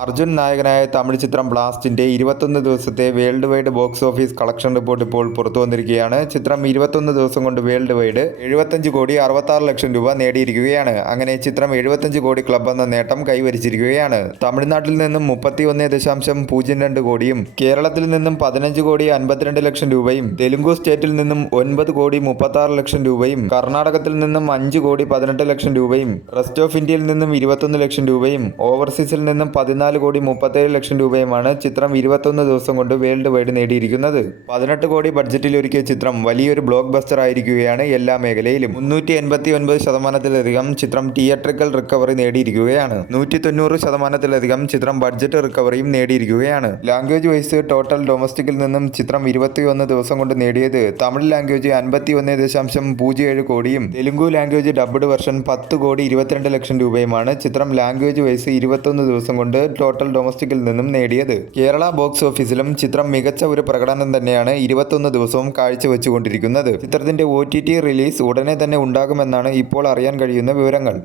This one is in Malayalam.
അർജുൻ നായകനായ തമിഴ് ചിത്രം ബ്ലാസ്റ്റിന്റെ 21 ദിവസത്തെ world wide box office collection report ഇപ്പോൾ പുറത്തു വന്നിരിക്കുകയാണ്. ചിത്രം 21 ദിവസം കൊണ്ട് വേൾഡ് വൈഡ് 75,66,00,000 രൂപ നേടിയിരിക്കുകയാണ്. അങ്ങനെ ചിത്രം 75 കോടി ക്ലബ് എന്ന നേട്ടം കൈവരിച്ചിരിക്കുകയാണ്. തമിഴ്നാട്ടിൽ നിന്നും 31.02 കോടിയും കേരളത്തിൽ നിന്നും 15,52,00,000 രൂപയും തെലുങ്കു സ്റ്റേറ്റിൽ നിന്നും 9,36,00,000 രൂപയും കർണാടകത്തിൽ നിന്നും 5,18,00,000 രൂപയും റെസ്റ്റ് ഓഫ് ഇന്ത്യയിൽ നിന്നും 21 ലക്ഷം രൂപയും ഓവർസീസിൽ നിന്നും 14,37,00,000 രൂപയുമാണ് ചിത്രം 21 ദിവസം കൊണ്ട് വേൾഡ് വൈഡ് നേടിയിരിക്കുന്നത്. 18 കോടി ബഡ്ജറ്റിൽ ഒരുക്കിയ ചിത്രം വലിയൊരു ബ്ലോക്ക് ബസ്റ്റർ ആയിരിക്കുകയാണ്. എല്ലാ മേഖലയിലും 389% ചിത്രം തിയേറ്ററിക്കൽ റിക്കവറി നേടിയിരിക്കുകയാണ്. 190% ചിത്രം ബഡ്ജറ്റ് റിക്കവറിയും നേടിയിരിക്കുകയാണ്. ലാംഗ്വേജ് വൈസ് ടോട്ടൽ ഡൊമസ്റ്റിക്കിൽ നിന്നും ചിത്രം 21 ദിവസം കൊണ്ട് നേടിയത് തമിഴ് ലാംഗ്വേജ് 51.07 കോടിയും തെലുങ്കു ലാംഗ്വേജ് ഡബ്ഡ് വെർഷൻ 10,22,00,000 രൂപയുമാണ് ചിത്രം ലാംഗ്വേജ് വൈസ് 21 ദിവസം കൊണ്ട് ടോട്ടൽ ഡൊമസ്റ്റിക്കിൽ നിന്നും നേടിയത്. കേരള ബോക്സ് ഓഫീസിലും ചിത്രം മികച്ച ഒരു പ്രകടനം തന്നെയാണ് 21 ദിവസവും കാഴ്ചവെച്ചുകൊണ്ടിരിക്കുന്നത്. ചിത്രത്തിന്റെ OTT റിലീസ് ഉടനെ തന്നെ ഉണ്ടാകുമെന്നാണ് ഇപ്പോൾ അറിയാൻ കഴിയുന്ന വിവരങ്ങൾ.